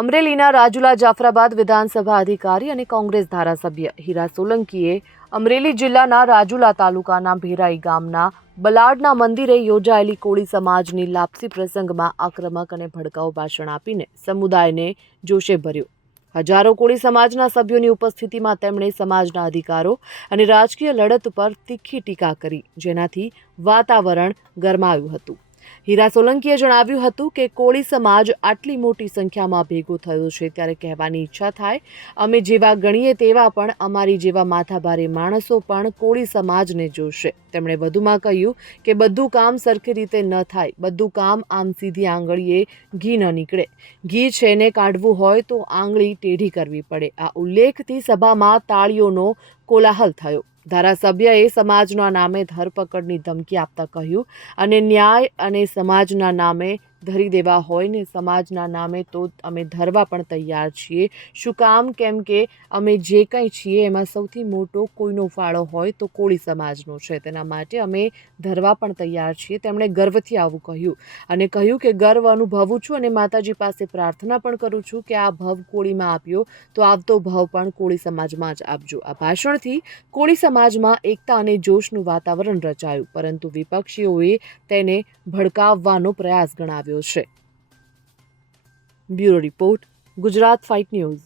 અમરેલીના રાજુલા જાફરાબાદ વિધાનસભા અધિકારી અને કોંગ્રેસ ધારાસભ્ય હીરા સોલંકીએ અમરેલી જિલ્લાના રાજુલા તાલુકાના ભેરાઈ ગામના બલાડના મંદિરે યોજાયેલી કોળી સમાજની લાપસી પ્રસંગમાં આક્રમક અને ભડકાઉ ભાષણ આપીને સમુદાયને જોશે ભર્યો. હજારો કોળી સમાજના સભ્યોની ઉપસ્થિતિમાં તેમણે સમાજના અધિકારો અને રાજકીય લડત પર તીખી ટીકા કરી, જેનાથી વાતાવરણ ગરમાયું હતું. હીરા સોલંકીએ જણાવ્યું હતું કે કોળી સમાજ આટલી મોટી સંખ્યામાં ભેગો થયો છે ત્યારે કહેવાની ઈચ્છા થાય, અમે જેવા ગણીએ તેવા પણ અમારી જેવા માથાભારે માણસો પણ કોળી સમાજને જોશે. તેમણે વધુમાં કહ્યું કે બધું કામ સરખી રીતે ન થાય, બધું કામ આમ સીધી આંગળીએ ઘી ન નીકળે. ઘી છે ને કાઢવું હોય તો આંગળી ટેઢી કરવી પડે. આ ઉલ્લેખથી સભામાં તાળીઓનો કોલાહલ થયો. ધારાસભ્યએ સમાજના નામે ધરપકડની ધમકી આપતા કહ્યું, અને ન્યાય અને સમાજના નામે ધરી દેવા હોય ને સમાજના નામે તો અમે ધરવા પણ તૈયાર છીએ. શું કામ? કેમ કે અમે જે કંઈ છીએ એમાં સૌથી મોટો કોઈનો ફાળો હોય તો કોળી સમાજનો છે. તેના માટે અમે ધરવા પણ તૈયાર છીએ. તેમણે ગર્વથી આવું કહ્યું અને કહ્યું કે ગર્વ અનુભવું છું અને માતાજી પાસે પ્રાર્થના પણ કરું છું કે આ ભવ કોળીમાં આપ્યો તો આવતો ભવ પણ કોળી સમાજમાં જ આપજો. આ ભાષણથી કોળી સમાજમાં એકતા અને જોશનું વાતાવરણ રચાયું, પરંતુ વિપક્ષીઓએ તેને ભડકાવવાનો પ્રયાસ ગણાવ્યો છે. Bureau report, Gujarat fight news.